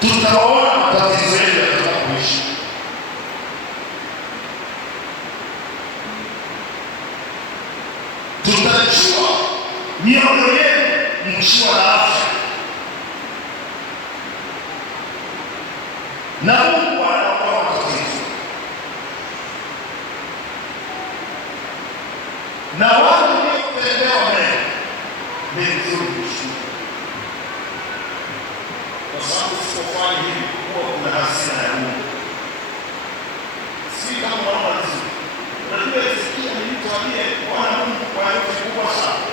tutaona matatizo yetu yatakapoisha. Tutajua mioyo yenu mkiwa na afya, na Mungu anaondoa matatizo, na wale waliotendewa mema ni vizuri kushukuru, kwa sababu usipofanya hivi huwa kuna hasira ya Mungu. Si kama wanaona vizuri. Unajua Hezekia ni mtu aliyekuwa na Mungu kwa yote kubwa sana.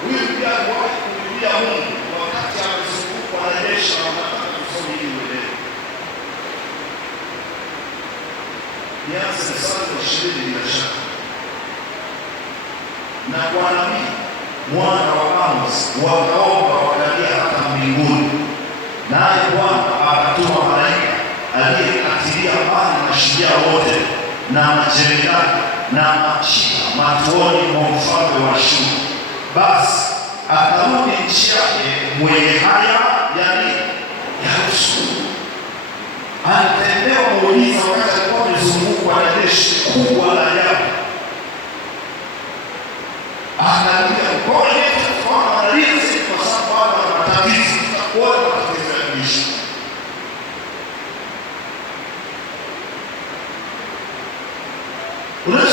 Huyu pia aliwahi kumlilia Mungu wakati amezungukwa na jeshi la wanataka kusoma ili uelewe. Nianze Mstari wa 20 bila shaka. Na kwa nabii mwana wa Amosi wakaomba wakalia hata mbinguni, naye Bwana akatuma malaika aliyekatilia mbali mashujaa wote na majemadari na machiha matuoni mwa mfalme wa Ashuru. Basi akarudi nchi yake mwenye haya ya huzuni. Alitendewa muujiza wakati alikuwa amezungukwa na jeshi kubwa la ajabu. Akaambia ngoja tutaona maandalizi, kwa sababu hapa na matatizo, tutakuona matatizo ya kuishi. Unaweza